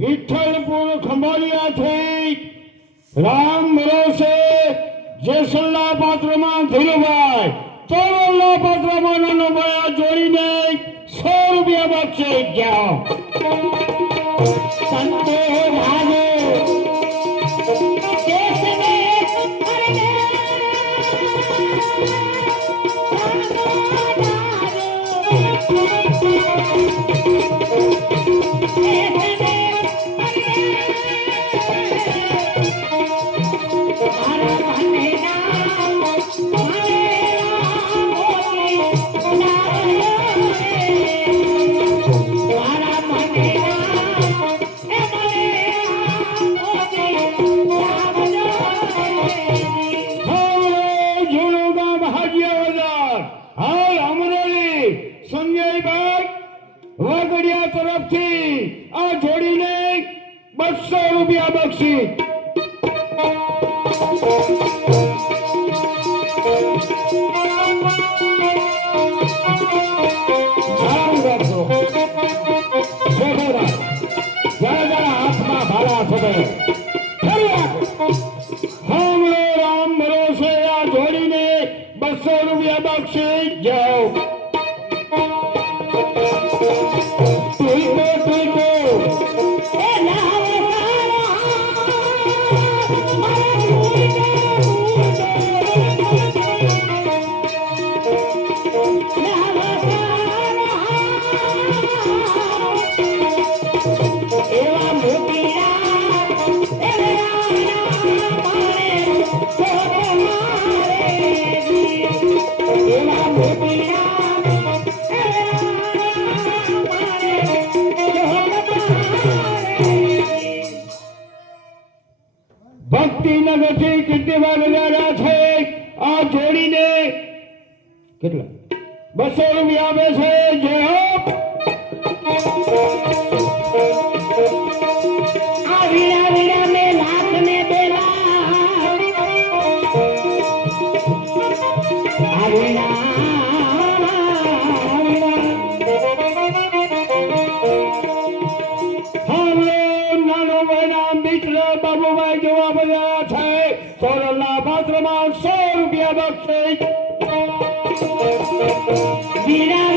વિઠ્ઠલપુર ખંભાળિયાથી રામ ભરોસે જેસલના પાત્રમાં ધીરુભાઈ, તોરલના પાત્રમાં નાનોભાઈ જોડીને 100 રૂપિયા બક્ષે ગયા. સંતો રાજો દેશને અરને વાગડિયા તરફથી આ જોડીને 200 રૂપિયા બક્ષી. હાથમાં ભાલા છે રામ ભરોસે આ જોડીને 200 રૂપિયા બક્ષી જાઓ. ભક્તિનગરથી કીર્તિભાઈ બજાર્યા છે. આ જોડીને કેટલા 200 રૂપિયા આપે છે. જય હો. આ વીરા વીરા ને લાખ ને 2 લાખ આ વીરા બાબુભાઈ જોવા બધા છે. સોરલના પાત્રમાં 100 રૂપિયા બક્ષે. વીરા